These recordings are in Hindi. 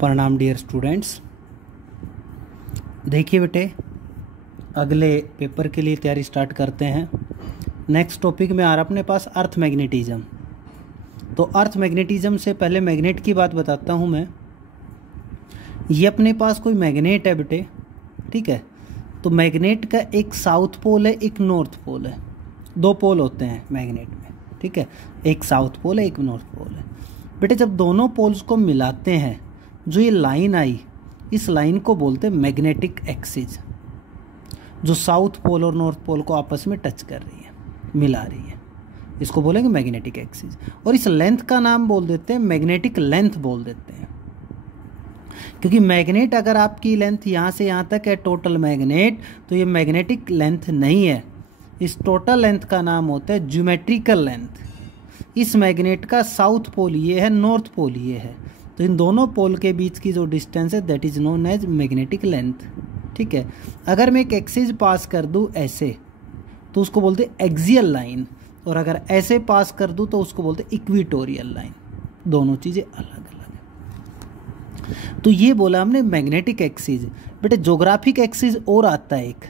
प्रणाम डियर स्टूडेंट्स। देखिए बेटे, अगले पेपर के लिए तैयारी स्टार्ट करते हैं। नेक्स्ट टॉपिक में आ रहा अपने पास अर्थ मैग्नेटिज्म। तो अर्थ मैग्नेटिज्म से पहले मैग्नेट की बात बताता हूँ मैं। ये अपने पास कोई मैग्नेट है बेटे, ठीक है। तो मैग्नेट का एक साउथ पोल है, एक नॉर्थ पोल है। दो पोल होते हैं मैग्नेट में, ठीक है। एक साउथ पोल है, एक नॉर्थ पोल है। बेटे जब दोनों पोल्स को मिलाते हैं, जो ये लाइन आई, इस लाइन को बोलते हैं मैग्नेटिक एक्सिस, जो साउथ पोल और नॉर्थ पोल को आपस में टच कर रही है, मिला रही है। इसको बोलेंगे मैग्नेटिक एक्सिस। और इस लेंथ का नाम बोल देते हैं मैग्नेटिक लेंथ बोल देते हैं, क्योंकि मैग्नेट अगर आपकी लेंथ यहाँ से यहाँ तक है टोटल मैग्नेट, तो ये मैग्नेटिक लेंथ नहीं है। इस टोटल लेंथ का नाम होता है ज्योमेट्रिकल लेंथ। इस मैग्नेट का साउथ पोल ये है, नॉर्थ पोल ये है, तो इन दोनों पोल के बीच की जो डिस्टेंस है that is known as magnetic length, ठीक है। अगर मैं एक एक्सिस पास कर दूं ऐसे, तो उसको बोलते हैं एक्सियल लाइन, और अगर ऐसे पास कर दूं तो उसको बोलते हैं इक्वेटोरियल लाइन। दोनों चीज़ें अलग अलग है। तो ये बोला हमने मैग्नेटिक एक्सिस। बेटे ज्योग्राफिक एक्सिस और आता है एक,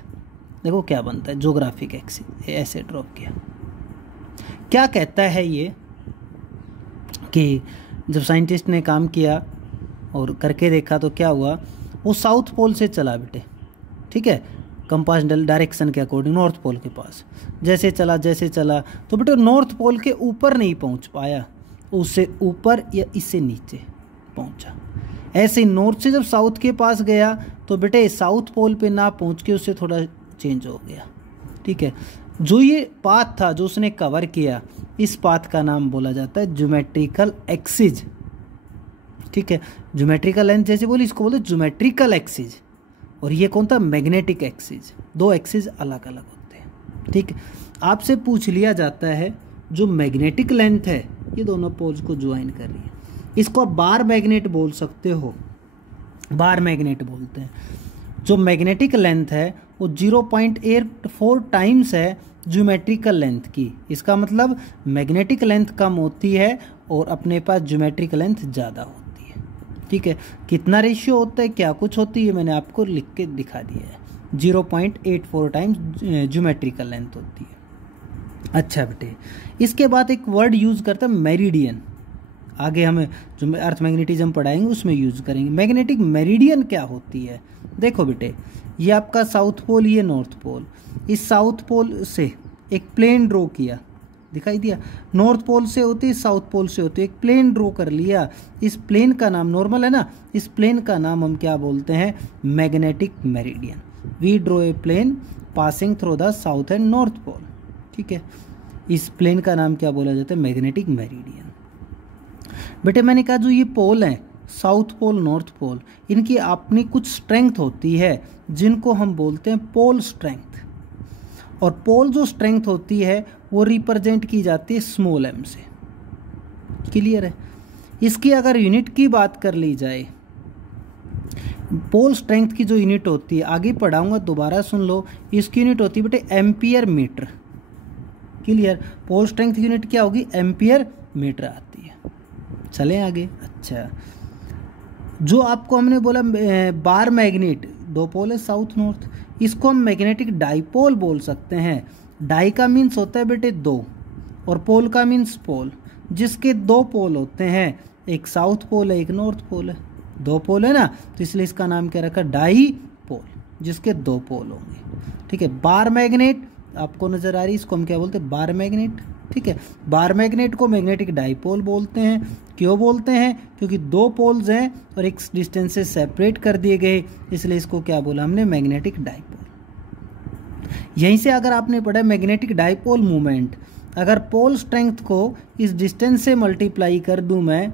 देखो क्या बनता है ज्योग्राफिक एक्सिस। ऐसे ड्रॉप किया, क्या कहता है ये कि जब साइंटिस्ट ने काम किया और करके देखा तो क्या हुआ, वो साउथ पोल से चला बेटे, ठीक है, कंपास डायरेक्शन के अकॉर्डिंग नॉर्थ पोल के पास जैसे चला तो बेटे नॉर्थ पोल के ऊपर नहीं पहुंच पाया, उससे ऊपर या इससे नीचे पहुंचा। ऐसे नॉर्थ से जब साउथ के पास गया तो बेटे साउथ पोल पे ना पहुंच के उससे थोड़ा चेंज हो गया, ठीक है। जो ये पाथ था जो उसने कवर किया, इस पाथ का नाम बोला जाता है ज्योमेट्रिकल एक्सिस, ठीक है। ज्योमेट्रिकल लेंथ जैसे बोली, इसको बोलते ज्योमेट्रिकल एक्सिस। और ये कौन था, मैग्नेटिक एक्सिस। दो एक्सिस अलग अलग होते हैं, ठीक है। आपसे पूछ लिया जाता है जो मैग्नेटिक लेंथ है ये दोनों पोल्स को ज्वाइन कर रही है, इसको आप बार मैग्नेट बोल सकते हो, बार मैग्नेट बोलते हैं। जो मैग्नेटिक लेंथ है वो 0.84 टाइम्स है ज्योमेट्रिकल लेंथ की। इसका मतलब मैग्नेटिक लेंथ कम होती है और अपने पास ज्योमेट्रिक लेंथ ज़्यादा होती है, ठीक है। कितना रेशियो होता है, क्या कुछ होती है, मैंने आपको लिख के दिखा दिया है। 0.84 टाइम्स ज्योमेट्रिकल लेंथ होती है। अच्छा बेटे, इसके बाद एक वर्ड यूज़ करता है मेरिडियन। आगे हमें जो अर्थ मैग्नेटिज्म पढ़ाएंगे उसमें यूज़ करेंगे। मैग्नेटिक मेरिडियन क्या होती है, देखो बेटे, ये आपका साउथ पोल, ये नॉर्थ पोल। इस साउथ पोल से एक प्लेन ड्रॉ किया, दिखाई दिया। नॉर्थ पोल से होती है, साउथ पोल से होती है, एक प्लेन ड्रॉ कर लिया। इस प्लेन का नाम, नॉर्मल है ना, इस प्लेन का नाम हम क्या बोलते हैं, magnetic meridian. We draw a plane passing through the south and north pole, ठीक है। इस प्लेन का नाम क्या बोला जाता है, मैग्नेटिक मेरिडियन। बेटे मैंने कहा जो ये पोल हैं, साउथ पोल नॉर्थ पोल, इनकी अपनी कुछ स्ट्रेंथ होती है जिनको हम बोलते हैं पोल स्ट्रेंथ। और पोल जो स्ट्रेंथ होती है वो रिप्रेजेंट की जाती है स्मॉल m से। क्लियर है। इसकी अगर यूनिट की बात कर ली जाए, पोल स्ट्रेंथ की जो यूनिट होती है, आगे पढ़ाऊंगा दोबारा सुन लो, इसकी यूनिट होती है बेटे ampere metre. Clear. Pole strength की यूनिट क्या होगी, एम्पियर मीटर आती है। चलें आगे। अच्छा, जो आपको हमने बोला बार मैग्नेट, दो पोल है साउथ नॉर्थ, इसको हम मैग्नेटिक डाइपोल बोल सकते हैं। डाई का मीन्स होता है बेटे दो, और पोल का मीन्स पोल, जिसके दो पोल होते हैं, एक साउथ पोल है, एक नॉर्थ पोल है। दो पोल है ना, तो इसलिए इसका नाम क्या रखा, डाई पोल, जिसके दो पोल होंगे, ठीक है। बार मैग्नेट आपको नजर आ रही है, इसको हम क्या बोलते हैं, बार मैग्नेट, ठीक है। बार मैग्नेट को मैग्नेटिक डाइपोल बोलते हैं। क्यों बोलते हैं, क्योंकि दो पोल्स हैं और एक डिस्टेंस से सेपरेट कर दिए गए, इसलिए इसको क्या बोला हमने, मैग्नेटिक डाइपोल। यहीं से अगर आपने पढ़ा मैग्नेटिक डाइपोल मूवमेंट, अगर पोल स्ट्रेंथ को इस डिस्टेंस से मल्टीप्लाई कर दूं मैं,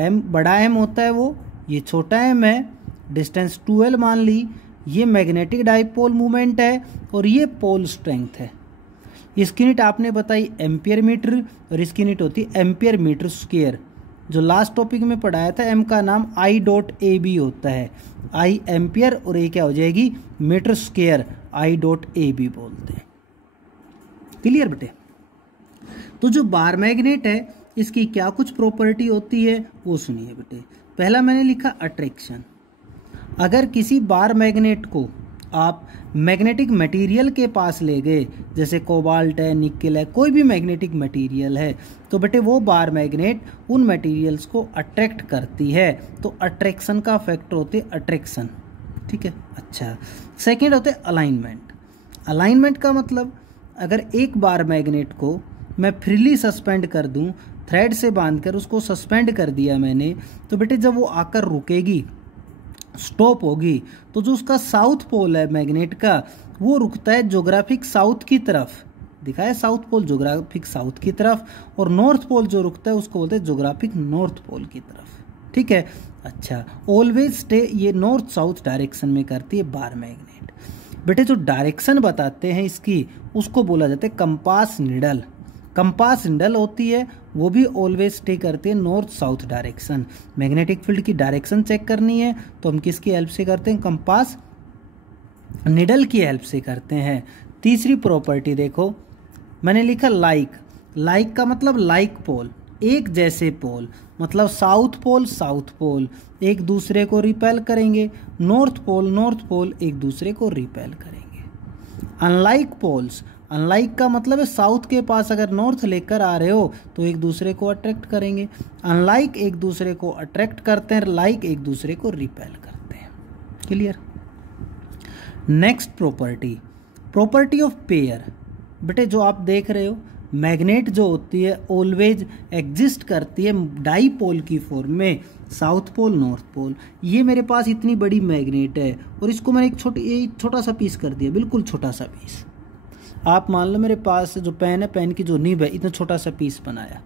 m बड़ा m होता है वो, ये छोटा m है, डिस्टेंस 2l मान ली, ये मैग्नेटिक डाइपोल मूवमेंट है और ये पोल स्ट्रेंथ है। इसकी यूनिट आपने बताई एम्पियर मीटर, और इसकी यूनिट होती है एम्पियर मीटर स्क्वायर। जो लास्ट टॉपिक में पढ़ाया था, m का नाम I.AB होता है, I एम्पियर और a क्या हो जाएगी, मीटर स्क्वायर, I.AB बोलते हैं। क्लियर बेटे। तो जो बार मैग्नेट है इसकी क्या कुछ प्रॉपर्टी होती है वो सुनिए बेटे। पहला मैंने लिखा अट्रैक्शन। अगर किसी बार मैग्नेट को आप मैग्नेटिक मटेरियल के पास ले गए, जैसे कोबाल्ट है, निकेल है, कोई भी मैग्नेटिक मटेरियल है, तो बेटे वो बार मैग्नेट उन मटेरियल्स को अट्रैक्ट करती है। तो अट्रैक्शन का फैक्टर होते अट्रैक्शन, ठीक है। अच्छा, सेकेंड होते अलाइनमेंट। अलाइनमेंट का मतलब अगर एक बार मैग्नेट को मैं फ्रीली सस्पेंड कर दूं, थ्रेड से बांधकर उसको सस्पेंड कर दिया मैंने, तो बेटे जब वो आकर रुकेगी, स्टॉप होगी, तो जो उसका साउथ पोल है मैग्नेट का, वो रुकता है ज्योग्राफिक साउथ की तरफ। दिखा है साउथ पोल ज्योग्राफिक साउथ की तरफ, और नॉर्थ पोल जो रुकता है उसको बोलते हैं ज्योग्राफिक नॉर्थ पोल की तरफ, ठीक है। अच्छा, ऑलवेज स्टे ये नॉर्थ साउथ डायरेक्शन में करती है बार मैग्नेट। बेटे जो डायरेक्शन बताते हैं इसकी, उसको बोला जाता है कंपास निडल। कंपास निडल होती है वो भी ऑलवेज स्टे करती है north south direction. Magnetic field की डायरेक्शन चेक करनी है तो हम किसकी हेल्प से करते हैं? कंपास निडल की हेल्प से करते हैं। तीसरी प्रॉपर्टी देखो, मैंने लिखा लाइक। लाइक का मतलब लाइक पोल, एक जैसे पोल, मतलब साउथ पोल एक दूसरे को रिपेल करेंगे, नॉर्थ पोल एक दूसरे को रिपेल करेंगे। अनलाइक पोल्स, अनलाइक का मतलब है साउथ के पास अगर नॉर्थ लेकर आ रहे हो तो एक दूसरे को अट्रैक्ट करेंगे। अनलाइक एक दूसरे को अट्रैक्ट करते हैं, लाइक एक दूसरे को रिपेल करते हैं। Clear? Next property of pair. बेटे जो आप देख रहे हो मैग्नेट जो होती है ऑलवेज एग्जिस्ट करती है डाईपोल की फॉर्म में, साउथ पोल नॉर्थ पोल। ये मेरे पास इतनी बड़ी मैग्नेट है और इसको मैंने एक छोटा सा पीस कर दिया, बिल्कुल छोटा सा पीस। आप मान लो मेरे पास जो पेन है, पेन की जो निब है, इतना छोटा सा पीस बनाया,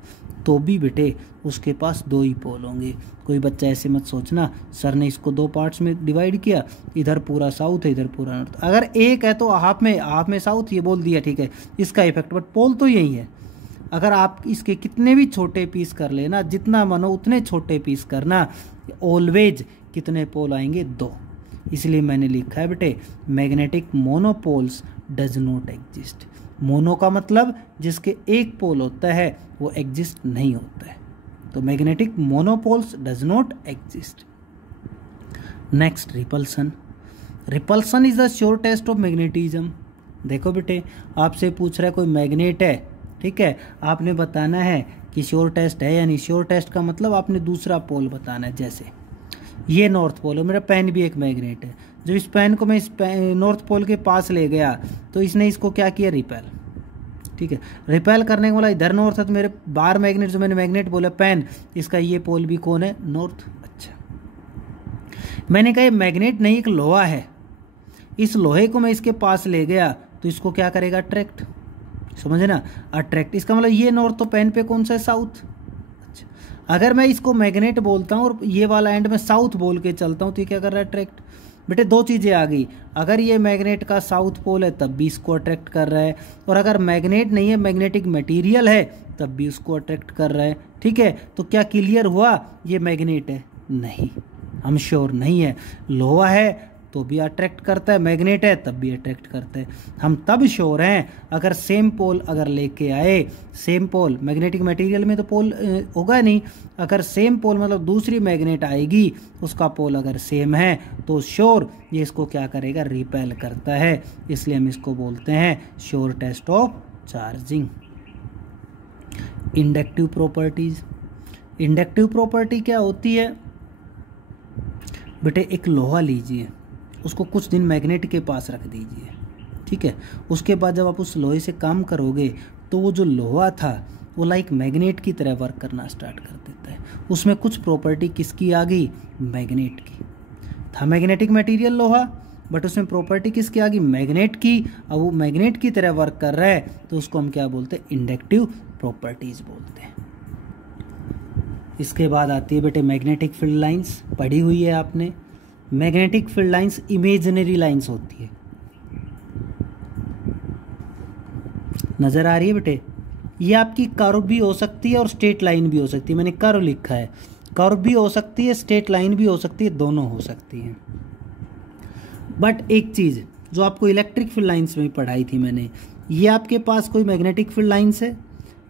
तो भी बेटे उसके पास दो ही पोल होंगे। कोई बच्चा ऐसे मत सोचना सर ने इसको दो पार्ट्स में डिवाइड किया, इधर पूरा साउथ है इधर पूरा नॉर्थ। अगर एक है तो हाफ में साउथ ये बोल दिया, ठीक है, इसका इफेक्ट, बट पोल तो यही है। अगर आप इसके कितने भी छोटे पीस कर लेना, जितना मनो उतने छोटे पीस करना, ऑलवेज कितने पोल आएंगे? दो। इसलिए मैंने लिखा है बेटे magnetic monopoles does not exist. Mono का मतलब जिसके एक पोल होता है वो एग्जिस्ट नहीं होता है, तो magnetic monopoles does not exist. Next repulsion. Repulsion is the sure test of magnetism. देखो बेटे आपसे पूछ रहा है कोई मैग्नेट है, ठीक है, आपने बताना है कि श्योर टेस्ट है या नहीं। श्योर टेस्ट का मतलब आपने दूसरा पोल बताना है। जैसे ये नॉर्थ पोल है, मेरा पेन भी एक मैग्नेट है, जब इस पेन को मैं इस नॉर्थ पोल के पास ले गया तो इसने इसको क्या किया? रिपेल, ठीक है। रिपेल करने वाला इधर नॉर्थ है, तो मेरे बार मैग्नेट जो मैंने मैग्नेट बोला पेन, इसका ये पोल भी कौन है? नॉर्थ। अच्छा, मैंने कहा ये मैग्नेट नहीं एक लोहा है, इस लोहे को मैं इसके पास ले गया तो इसको क्या करेगा? अट्रैक्ट। समझे ना? अट्रैक्ट, इसका मतलब ये नॉर्थ, तो पेन पे कौन सा है? साउथ। अच्छा, अगर मैं इसको मैग्नेट बोलता हूँ और ये वाला एंड में साउथ बोल के चलता हूँ तो ये क्या कर रहा है? अट्रैक्ट। बेटे दो चीज़ें आ गई, अगर ये मैग्नेट का साउथ पोल है तब भी इसको अट्रैक्ट कर रहा है, और अगर मैग्नेट नहीं है मैग्नेटिक मटेरियल है तब भी उसको अट्रैक्ट कर रहा है, ठीक है। तो क्या क्लियर हुआ ये मैग्नेट है? नहीं, हम श्योर नहीं है। लोहा है तो भी अट्रैक्ट करता है, मैग्नेट है तब भी अट्रैक्ट करता है। हम तब श्योर हैं अगर सेम पोल अगर लेके आए, सेम पोल, मैग्नेटिक मटेरियल में तो पोल होगा नहीं, अगर सेम पोल मतलब दूसरी मैग्नेट आएगी उसका पोल अगर सेम है तो श्योर ये इसको क्या करेगा? रिपेल करता है। इसलिए हम इसको बोलते हैं sure test of charging. Inductive properties. Inductive property क्या होती है? बेटे एक लोहा लीजिए, उसको कुछ दिन मैग्नेट के पास रख दीजिए, ठीक है। उसके बाद जब आप उस लोहे से काम करोगे तो वो जो लोहा था वो लाइक मैग्नेट की तरह वर्क करना स्टार्ट कर देता है। उसमें कुछ प्रॉपर्टी किसकी आ गई? मैग्नेट की। था मैग्नेटिक मटेरियल लोहा, बट उसमें प्रॉपर्टी किसकी आ गई? मैग्नेट की। अब वो मैग्नेट की तरह वर्क कर रहा है तो उसको हम क्या बोलते हैं? इंडक्टिव प्रॉपर्टीज बोलते हैं। इसके बाद आती है बेटे मैग्नेटिक फील्ड लाइंस, पढ़ी हुई है आपने। Magnetic field lines imaginary lines होती है, नजर आ रही है बेटे? ये आपकी कर्व भी हो सकती है और स्ट्रेट लाइन भी हो सकती है। मैंने कर्व लिखा है, कर्व भी हो सकती है, स्ट्रेट लाइन भी हो सकती है, दोनों हो सकती हैं। बट एक चीज जो आपको इलेक्ट्रिक फील्ड लाइंस में पढ़ाई थी मैंने, ये आपके पास कोई मैग्नेटिक फील्ड लाइंस है,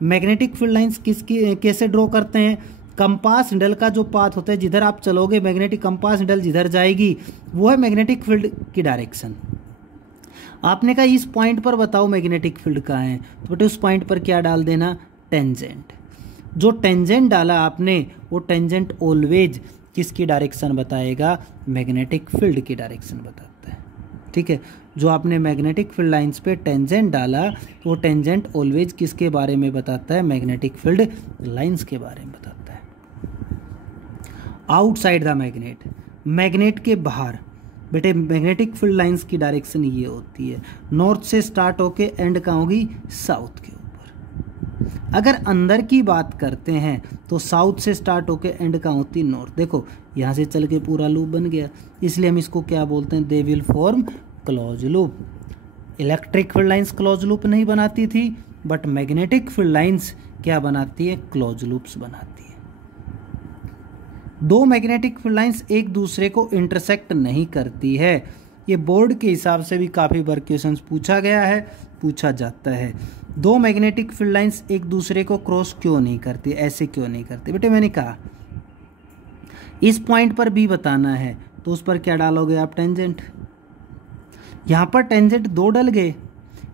मैग्नेटिक फील्ड लाइंस किसकी कैसे ड्रॉ करते हैं? कंपास निडल का जो पाथ होता है, जिधर आप चलोगे मैग्नेटिक कंपास निडल जिधर जाएगी वो है मैग्नेटिक फील्ड की डायरेक्शन। आपने कहा इस पॉइंट पर बताओ मैग्नेटिक फील्ड कहाँ है, तो बेटे उस पॉइंट पर क्या डाल देना? टेंजेंट। जो टेंजेंट डाला आपने वो टेंजेंट ऑलवेज किसकी डायरेक्शन बताएगा? मैग्नेटिक फील्ड की डायरेक्शन बताता है। ठीक है, जो आपने मैग्नेटिक फील्ड लाइंस पे टेंजेंट डाला वो टेंजेंट ऑलवेज किसके बारे में बताता है? मैग्नेटिक फील्ड लाइंस के बारे में बताता है। आउटसाइड द मैग्नेट, मैग्नेट के बाहर बेटे मैग्नेटिक फील्ड लाइंस की डायरेक्शन ये होती है, नॉर्थ से स्टार्ट होके एंड कहाँ होगी? साउथ के ऊपर। अगर अंदर की बात करते हैं तो साउथ से स्टार्ट होके एंड कहाँ होती? नॉर्थ। देखो यहाँ से चल के पूरा लूप बन गया, इसलिए हम इसको क्या बोलते हैं? They will form close loop. Electric field lines close loop नहीं बनाती थी, बट मैग्नेटिक फील्ड लाइंस क्या बनाती है? क्लोज लूप्स बनाती है। दो मैग्नेटिक फील्ड लाइंस एक दूसरे को इंटरसेक्ट नहीं करती है। ये बोर्ड के हिसाब से भी काफ़ी बार क्वेश्चंस पूछा गया है, पूछा जाता है। दो मैग्नेटिक फील्ड लाइंस एक दूसरे को क्रॉस क्यों नहीं करती? ऐसे क्यों नहीं करती? बेटे मैंने कहा इस पॉइंट पर भी बताना है, तो उस पर क्या डालोगे आप? टेंजेंट। यहाँ पर टेंजेंट दो डल गए,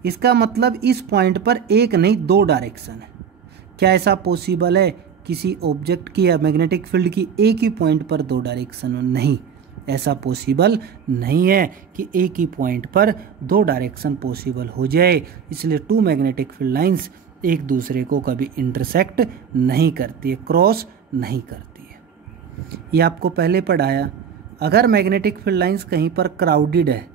इसका मतलब इस पॉइंट पर एक नहीं दो डायरेक्शन है। क्या ऐसा पॉसिबल है किसी ऑब्जेक्ट की या मैग्नेटिक फील्ड की एक ही पॉइंट पर दो डायरेक्शन हो? नहीं, ऐसा पॉसिबल नहीं है कि एक ही पॉइंट पर दो डायरेक्शन पॉसिबल हो जाए। इसलिए टू मैग्नेटिक फील्ड लाइंस एक दूसरे को कभी इंटरसेक्ट नहीं करती है, क्रॉस नहीं करती है। ये आपको पहले पढ़ाया। अगर मैग्नेटिक फील्ड लाइंस कहीं पर क्राउडेड है,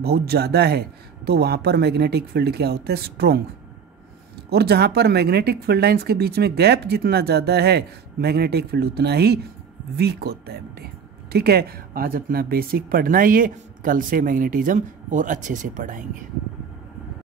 बहुत ज़्यादा है, तो वहाँ पर मैग्नेटिक फील्ड क्या होता है? स्ट्रॉन्ग। और जहाँ पर मैग्नेटिक फील्ड लाइंस के बीच में गैप जितना ज़्यादा है, मैग्नेटिक फील्ड उतना ही वीक होता है बेटे। ठीक है, आज अपना बेसिक पढ़ना ही है, कल से मैग्नेटिज्म और अच्छे से पढ़ाएंगे।